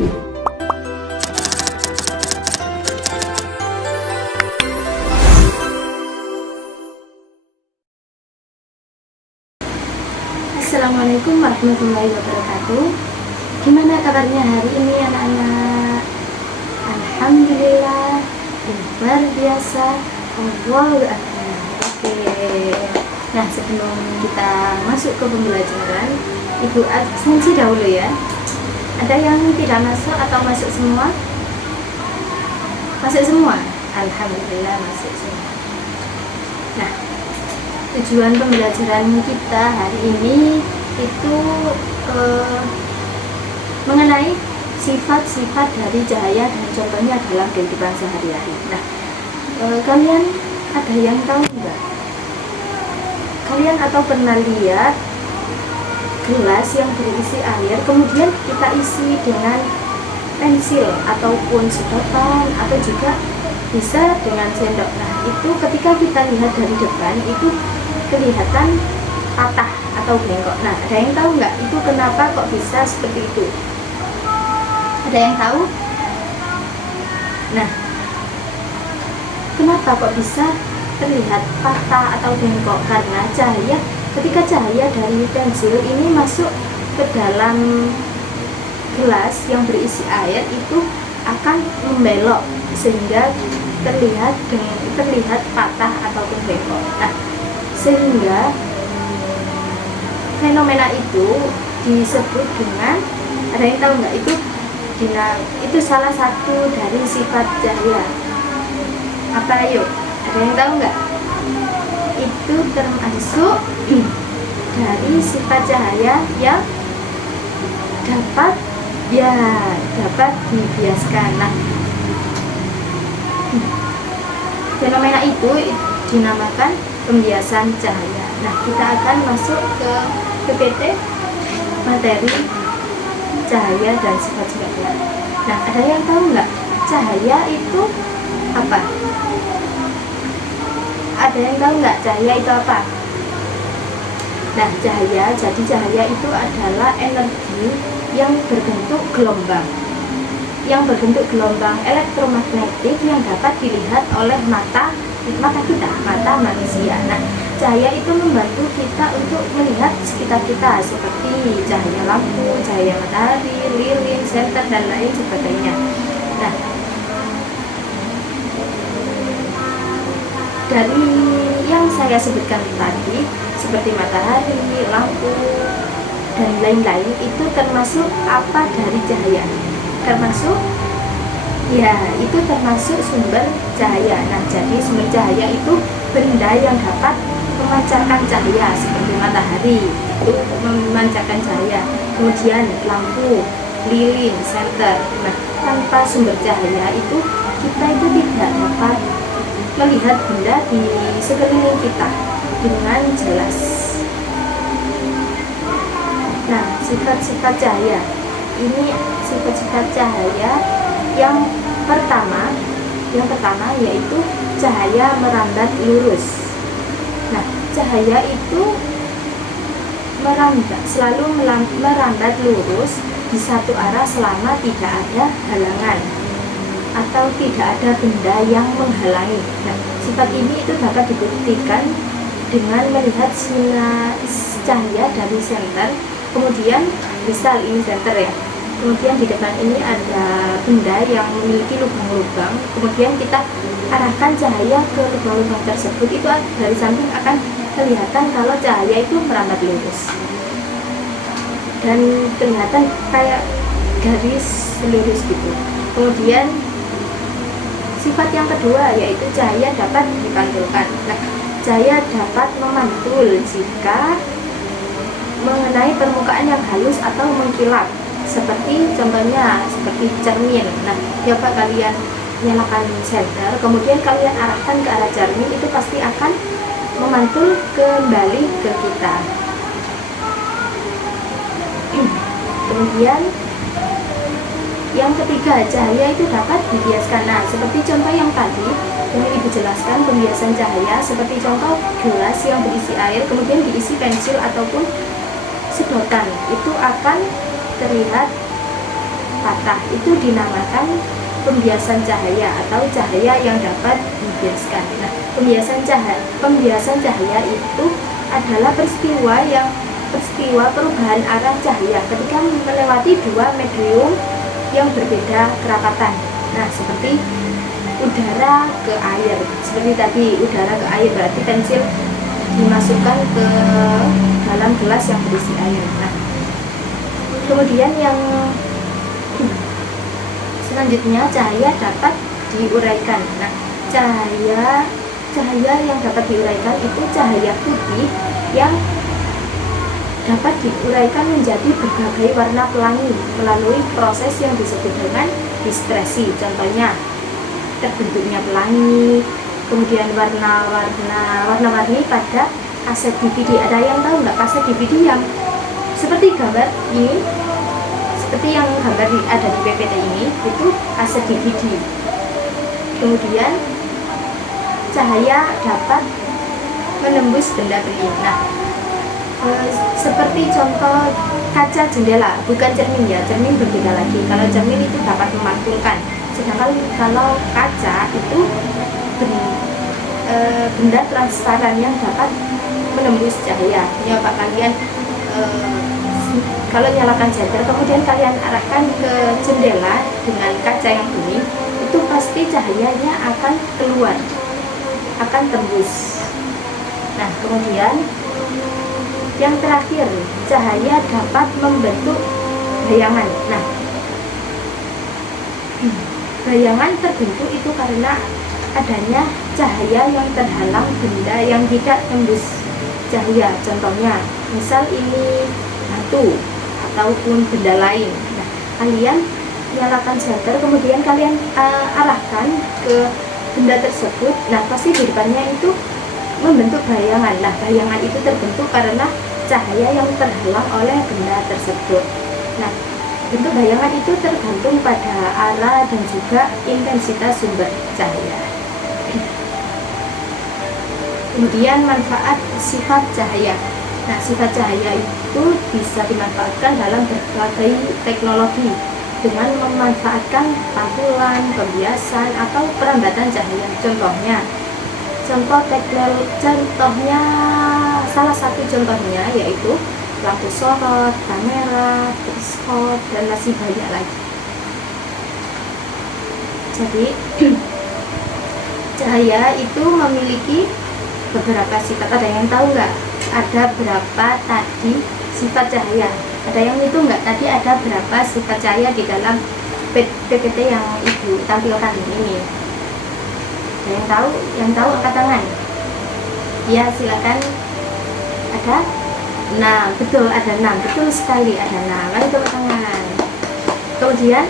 Assalamualaikum warahmatullahi wabarakatuh. Gimana kabarnya hari ini anak-anak? Alhamdulillah, luar biasa. Allahu Akbar. Oke. Nah, sebelum kita masuk ke pembelajaran, Ibu absensi dahulu ya. Ada yang tidak masuk atau masuk semua? Masuk semua? Alhamdulillah masuk semua. Nah, tujuan pembelajaran kita hari ini itu mengenai sifat-sifat dari cahaya dan contohnya dalam kehidupan sehari-hari. Nah, kalian ada yang tahu enggak? Kalian atau pernah lihat gelas yang berisi air kemudian kita isi dengan pensil ataupun sedotan atau juga bisa dengan sendok. Nah, itu ketika kita lihat dari depan itu kelihatan patah atau bengkok. Nah, ada yang tahu nggak itu kenapa kok bisa seperti itu? Ada yang tahu? Nah, kenapa kok bisa terlihat patah atau bengkok? Karena ketika cahaya dari pensil ini masuk ke dalam gelas yang berisi air itu akan membelok sehingga terlihat patah ataupun bengkok. Nah, sehingga fenomena itu disebut dengan, ada yang tahu nggak itu salah satu dari sifat cahaya. Apa ayo? Ada yang tahu nggak? Itu termasuk dari sifat cahaya yang dapat dibiaskan. Nah, fenomena itu dinamakan pembiasan cahaya. Nah, kita akan masuk ke PPT materi cahaya dan sifat-sifatnya. Nah, ada yang tahu nggak cahaya itu apa? Ada yang tahu nggak cahaya itu apa? Nah, cahaya itu adalah energi yang berbentuk gelombang elektromagnetik yang dapat dilihat oleh mata manusia. Nah, cahaya itu membantu kita untuk melihat sekitar kita seperti cahaya lampu, cahaya matahari, lilin, senter dan lain sebagainya. Nah, dari yang saya sebutkan tadi seperti matahari, lampu dan lain-lain itu termasuk apa dari cahaya? Itu termasuk sumber cahaya. Nah, jadi sumber cahaya itu benda yang dapat memancarkan cahaya seperti matahari itu memancarkan cahaya, kemudian lampu, lilin, senter. Nah, tanpa sumber cahaya itu kita itu tidak dapat melihat benda di sekeliling kita dengan jelas. Nah, sifat-sifat cahaya ini, sifat-sifat cahaya yang pertama yaitu cahaya merambat lurus. Nah, cahaya itu selalu merambat lurus di satu arah selama tidak ada halangan atau tidak ada benda yang menghalangi. Nah, sifat ini itu dapat dibuktikan dengan melihat sinar cahaya dari senter. Kemudian misal ini senter ya, kemudian di depan ini ada benda yang memiliki lubang-lubang, kemudian kita arahkan cahaya ke lubang-lubang tersebut, itu dari samping akan kelihatan kalau cahaya itu merambat lurus dan kelihatan kayak garis lurus gitu. Kemudian sifat yang kedua yaitu cahaya dapat dipantulkan. Nah, cahaya dapat memantul jika mengenai permukaan yang halus atau mengkilap, contohnya seperti cermin. Nah, coba kalian nyalakan senter, kemudian kalian arahkan ke arah cermin, itu pasti akan memantul kembali ke kita. Kemudian yang ketiga, cahaya itu dapat dibiaskan. Nah, seperti contoh yang tadi yang Ibu jelaskan, pembiasan cahaya seperti contoh gelas yang berisi air kemudian diisi pensil ataupun sedotan, itu akan terlihat patah itu dinamakan pembiasan cahaya atau cahaya yang dapat dibiaskan. Nah, pembiasan cahaya itu adalah peristiwa perubahan arah cahaya ketika melewati dua medium yang berbeda kerapatan. Nah, seperti udara ke air. Seperti tadi, udara ke air berarti pensil dimasukkan ke dalam gelas yang berisi air. Nah, kemudian yang selanjutnya cahaya dapat diuraikan. Nah, cahaya yang dapat diuraikan itu cahaya putih yang dapat diuraikan menjadi berbagai warna pelangi melalui proses yang disebut dengan diskresi. Contohnya terbentuknya pelangi, kemudian warna-warni pada kaset DVD. Ada yang tahu nggak kaset DVD yang seperti gambar ini, seperti yang gambar ada di PPT ini, itu kaset DVD. Kemudian cahaya dapat menembus benda bening. Nah, seperti contoh kaca jendela, bukan cermin ya, cermin berbeda lagi. Kalau cermin itu dapat memantulkan, sedangkan kalau kaca itu benda transparan yang dapat menembus cahaya. Ya Pak, kalian kalau nyalakan senter kemudian kalian arahkan ke jendela dengan kaca yang bening, itu pasti cahayanya akan keluar, akan tembus. Nah, kemudian yang terakhir, cahaya dapat membentuk bayangan. Nah, bayangan terbentuk itu karena adanya cahaya yang terhalang benda yang tidak tembus cahaya. Contohnya, misal ini batu ataupun benda lain. Nah, kalian nyalakan senter, kemudian kalian arahkan ke benda tersebut. Nah, pasti di depannya itu membentuk bayangan. Nah, bayangan itu terbentuk karena cahaya yang terhalang oleh benda tersebut. Nah, bentuk bayangan itu tergantung pada arah dan juga intensitas sumber cahaya. Kemudian manfaat sifat cahaya. Nah, sifat cahaya itu bisa dimanfaatkan dalam berbagai teknologi dengan memanfaatkan pantulan, pembiasan, atau perambatan cahaya. Salah satu contohnya yaitu lampu sorot, kamera, periskop, dan masih banyak lagi. Jadi cahaya itu memiliki beberapa sifat. Ada yang tahu nggak? Ada berapa tadi sifat cahaya? Ada yang hitung nggak? Tadi ada berapa sifat cahaya di dalam PPT yang Ibu tampilkan ini? Ada yang tahu? Yang tahu angkat tangan. Ya, silakan. Ada? Nah, betul, ada 6. Betul sekali, ada 6. Mari tepuk tangan. Kemudian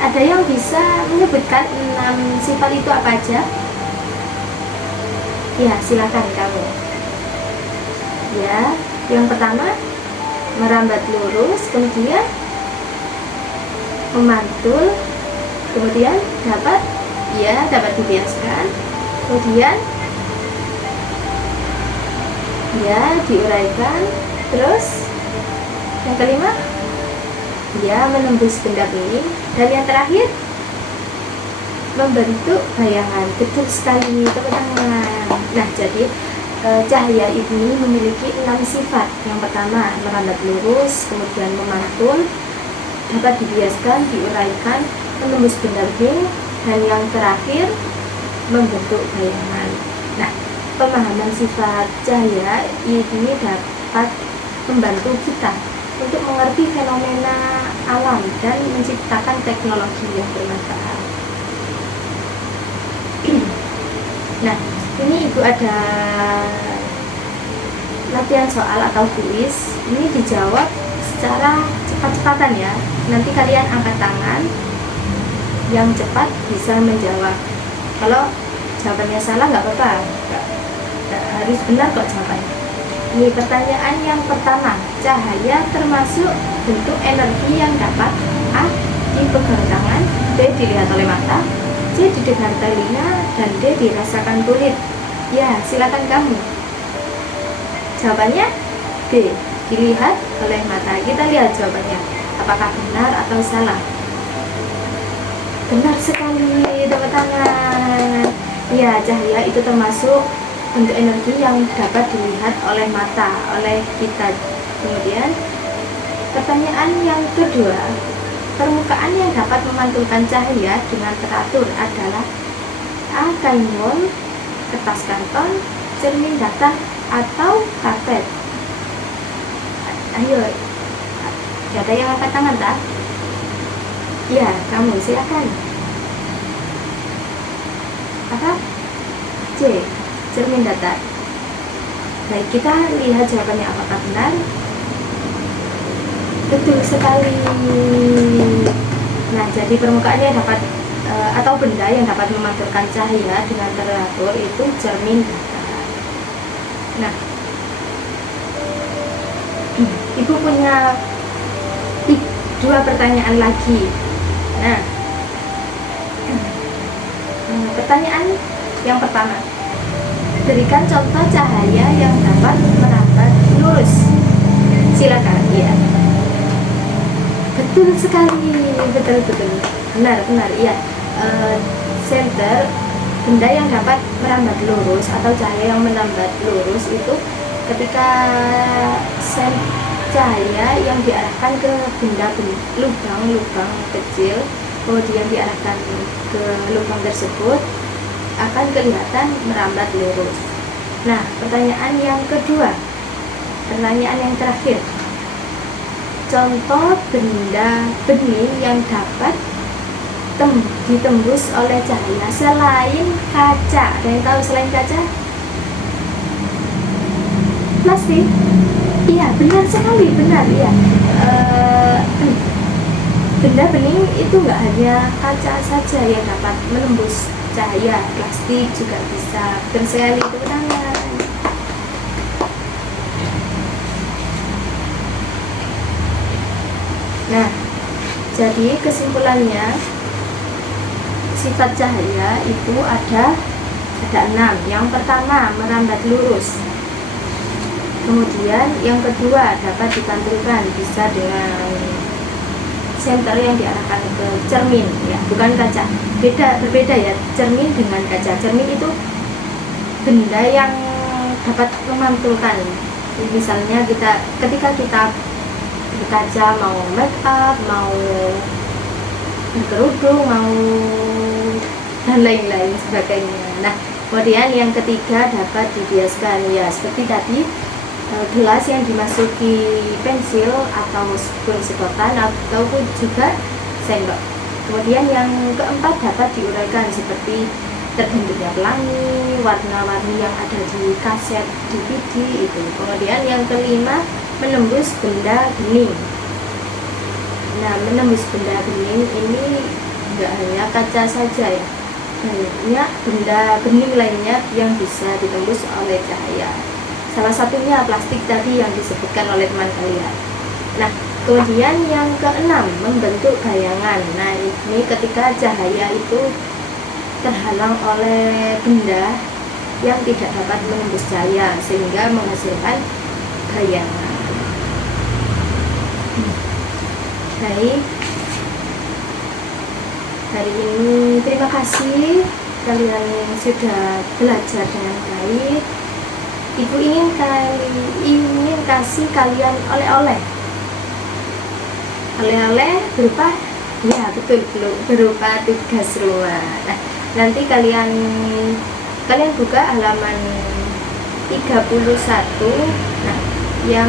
ada yang bisa menyebutkan 6 sifat itu apa aja? Ya, silakan kamu. Ya, yang pertama merambat lurus, kemudian memantul, kemudian dapat dibiaskan, kemudian ya diuraikan, terus yang kelima ya menembus benda bening, dan yang terakhir membentuk bayangan. Betul sekali, tepuk tangan. Nah, jadi cahaya ini memiliki 6 sifat. Yang pertama merambat lurus, kemudian memantul, dapat dibiaskan, diuraikan, menembus benda bening, dan yang terakhir membentuk bayangan. Nah, pemahaman sifat cahaya ini dapat membantu kita untuk mengerti fenomena alam dan menciptakan teknologi yang bermanfaat. Nah, ini Ibu ada latihan soal atau kuis. Ini dijawab secara cepat-cepatan ya. Nanti kalian angkat tangan, yang cepat bisa menjawab. Kalau jawabannya salah nggak apa-apa, harus benar kok jawabannya. Ini pertanyaan yang pertama, cahaya termasuk bentuk energi yang dapat A. dipegang tangan, B. dilihat oleh mata, C. didengar telinga, dan D. dirasakan kulit. Ya, silakan kamu. Jawabannya D. dilihat oleh mata. Kita lihat jawabannya. Apakah benar atau salah? Benar sekali, tepuk tangan. Ya, cahaya itu termasuk bentuk energi yang dapat dilihat oleh mata, oleh kita. Kemudian pertanyaan yang kedua, permukaan yang dapat memantulkan cahaya dengan teratur adalah A. Kain wol, kertas karton, cermin data, atau karpet. Ayo, ada yang angkat tangan tak? Ya, kamu silakan. Apa? C. Cermin datar. Baik, kita lihat jawabannya apakah benar. Betul sekali. Nah, jadi permukaannya dapat atau benda yang dapat memantulkan cahaya dengan teratur itu cermin datar. Nah, Ibu punya 2 pertanyaan lagi. Nah, pertanyaan yang pertama, berikan contoh cahaya yang dapat merambat lurus. Silakan. Ya, betul sekali, betul, benar, iya. Center, benda yang dapat merambat lurus atau cahaya yang merambat lurus itu ketika cahaya yang diarahkan ke lubang kecil, kemudian diarahkan ke lubang tersebut akan kelihatan merambat lurus. Nah, pertanyaan yang kedua, pertanyaan yang terakhir, contoh benda bening yang dapat ditembus oleh cahaya selain kaca. Ada yang tahu selain kaca? Plastik. Iya, benar sekali, benar ya. Benda bening itu nggak hanya kaca saja yang dapat menembus cahaya, plastik juga bisa. Betul sekali, itu tangan. Nah, jadi kesimpulannya, sifat cahaya itu ada 6. Yang pertama, merambat lurus. Kemudian yang kedua, dapat dipantulkan, bisa dengan senter yang diarahkan ke cermin, ya, bukan kaca. Berbeda ya, cermin dengan kaca. Cermin itu benda yang dapat memantulkan. Misalnya ketika kita berkaca, mau make up, mau berkerudung, mau dan lain-lain sebagainya. Nah, kemudian yang ketiga, dapat dibiaskan, ya seperti tadi, gelas yang dimasuki pensil atau spoon sedotan ataupun juga sendok. Kemudian yang keempat, dapat diuraikan seperti terbentuknya pelangi, warna-warni yang ada di kaset DVD itu. Kemudian yang kelima, menembus benda bening. Nah, menembus benda bening ini enggak hanya kaca saja ya, banyak benda bening lainnya yang bisa ditembus oleh cahaya. Salah satunya plastik tadi yang disebutkan oleh teman kalian. Nah, kemudian yang keenam, membentuk bayangan. Nah, ini ketika cahaya itu terhalang oleh benda yang tidak dapat menembus cahaya sehingga menghasilkan bayangan. Baik, hari ini terima kasih kalian sudah belajar dengan baik. Ibu ingin kasih kalian oleh-oleh berupa, ya betul, berupa tugas rumah. Nah, nanti kalian buka halaman 31. Nah, yang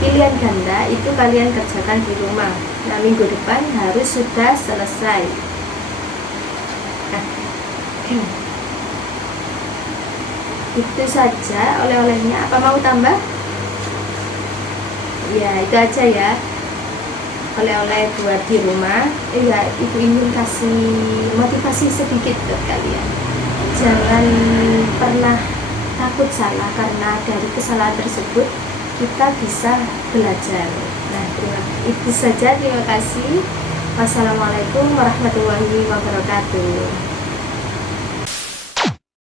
pilihan ganda itu kalian kerjakan di rumah. Nah, minggu depan harus sudah selesai. Nah, itu saja oleh-olehnya. Apa mau tambah? Ya, itu aja ya, oleh-oleh buat di rumah. Ya, ibu ingin kasih motivasi sedikit ke kalian. Jangan pernah takut salah, karena dari kesalahan tersebut kita bisa belajar. Nah, itu saja, terima kasih. Wassalamualaikum warahmatullahi wabarakatuh.